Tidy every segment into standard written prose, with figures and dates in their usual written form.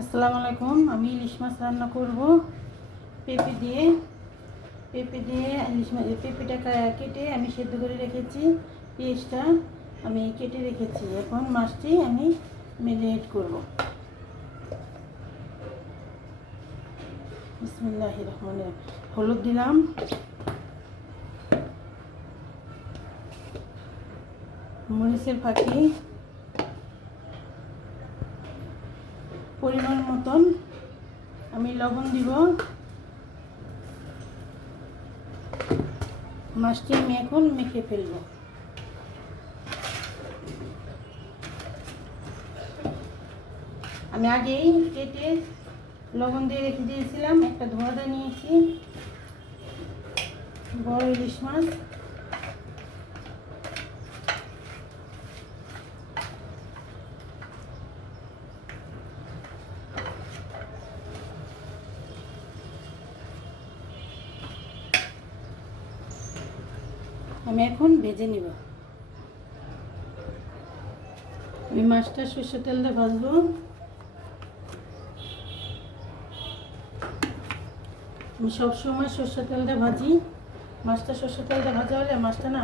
আসসালামু আলাইকুম। আমি ইলিশ মাছ রান্না করব পেঁপে দিয়ে। ইলিশ মাছ পেঁপেটা কেটে আমি সেদ্ধ করে রেখেছি, পেঁয়াজটা আমি কেটে রেখেছি। এখন মাছটি আমি ম্যারিনেট করব। বিসমিল্লাহির রহমানির রহিম। হলুদ দিলাম, মরিচের ফাঁকি, পরিমাণ মতন আমি লবণ দিব। মাছটি আমি এখন মেখে ফেলবো। আমি আগেই কেটে লবণ দিয়ে রেখে দিয়েছিলাম। একটা ধোয়াটা নিয়েছি, বড় ইলিশ মাছ। আমি এখন ভেজে নিব। আমি মাছটা সরষের তেল দিয়ে ভাজবো। আমি সবসময় সরষের তেল দিয়ে ভাজি। মাছটা সরষের তেল দিয়ে ভাজা হলে মাছটা না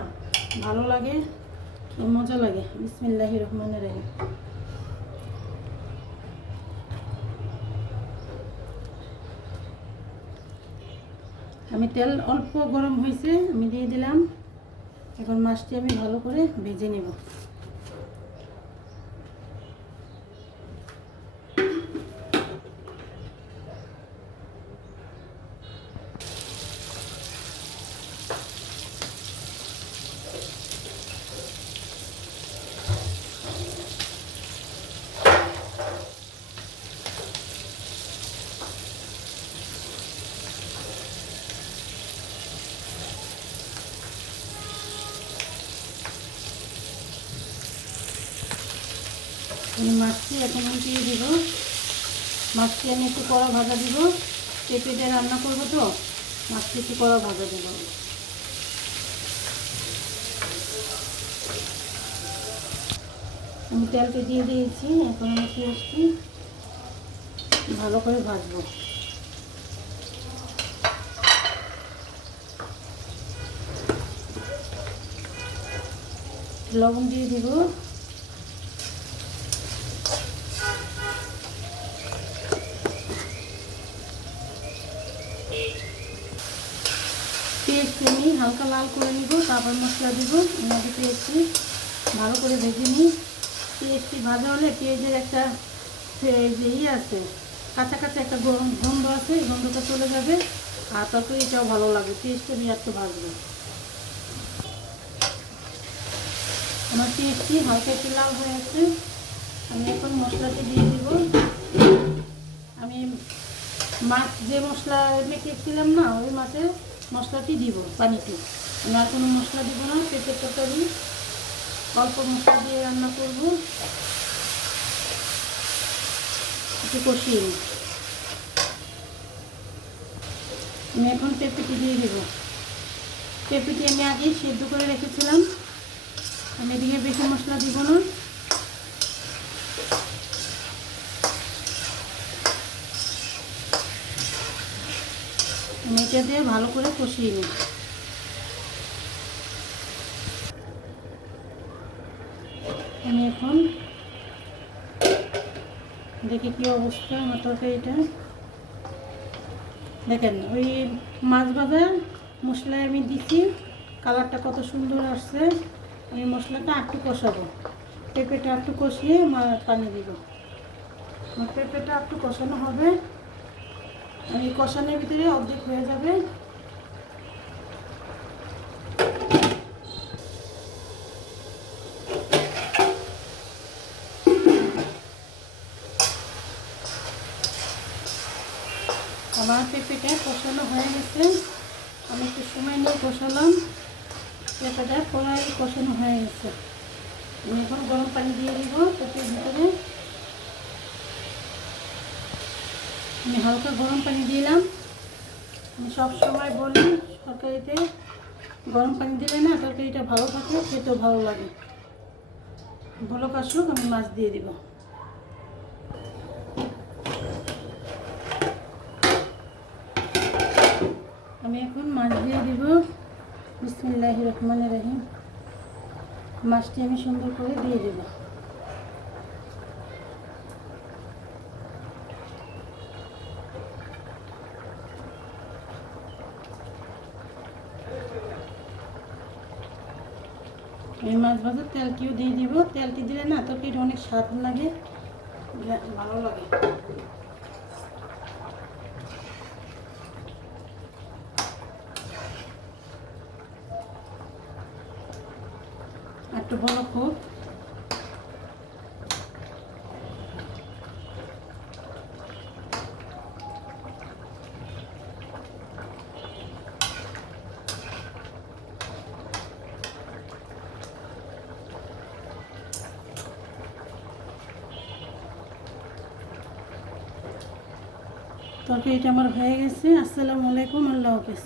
ভালো লাগে, মজা লাগে। বিসমিল্লাহির রহমানির রহিম। আমি তেল অল্প গরম হয়েছে, আমি দিয়ে দিলাম। এখন মাছটি আমি ভালো করে ভেজে নেব। আমি মাছটি এখন দিয়ে দিব। মাছটি আমি একটু কড়া ভাজা দিব। পেঁপেটা রান্না করবো তো, মাছটি একটু কড়া ভাজা দেব। আমি তেলটা দিয়ে দিয়েছি। এখন আমি পেঁয়াজটি ভালো করে ভাজবো। লবণ দিয়ে দিব। পেঁয়াজটি আমি হালকা লাল করে নিব, তারপর মশলা দিব। আমাদের পেঁয়াজটি ভালো করে ভেজে নিই। পেঁয়াজটি ভাজা হলে পেঁয়াজের একটা আছে, কাঁচা কাঁচা একটা গন্ধ আছে, এই গন্ধটা চলে যাবে। আর তরকারিটাও ভালো লাগে। পেঁয়াজটা আমি একটু ভাজবো। আমার পেঁয়াজটি হালকা একটু লাল হয়ে আছে। আমি এখন মশলাটি দিয়ে দিব। আমি মাছ যে মশলা মেখেছিলাম না, ওই মাছের মশলাটি দিব, পানিটি। আমি আর কোনো মশলা দিব না। পেঁপের তরকারি অল্প মশলা দিয়ে রান্না করব। একটু কষিয়ে নিই। আমি এখন পেঁপেটি দিয়ে দেব। পেঁপেটি আমি আগেই সেদ্ধ করে রেখেছিলাম। আমি এদিকে বেশি মশলা দিব না। আমি এটা দিয়ে ভালো করে কষিয়ে নিই। আমি এখন দেখি কি অবস্থা আমার তরকারিটা। দেখেন, ওই মাছ ভাজা মশলায় আমি দিচ্ছি, কালারটা কত সুন্দর আসছে। আমি মশলাটা একটু কষাবো। পেঁপেটা একটু কষিয়ে পানি দিব। আমার পেঁপেটা একটু কষানো হবে। আমি কষানোর ভিতরে অর্ধেক হয়ে যাবে। আমার পেঁপেটা কষানো হয়ে গেছে। আমি একটু সময় নিয়ে কষালাম। পেঁপেটা প্রায় কষানো হয়ে গেছে। আমি এখন গরম পানি দিয়ে দিব পেঁপের ভিতরে। আমি হালকা গরম পানি দিলাম। আমি সবসময় বলি, তরকারিতে গরম পানি দিলে না তরকারিটা ভালো থাকে, খেতেও ভালো লাগে। বলক আসুক, আমি মাছ দিয়ে দিব। আমি এখন মাছ দিয়ে দিব। বিসমিল্লাহির রহমানির রহিম। মাছটি আমি সুন্দর করে দিয়ে দেব। এই মাছ ভাজার তেলটিও দিয়ে দিব। তেলটি দিলে না তরকারিটা অনেক স্বাদ লাগে, ভালো লাগে। একটু বড় খুব তরকারিটা আমার হয়ে গেছে। আসসালামু আলাইকুম, আল্লাহ হাফেজ।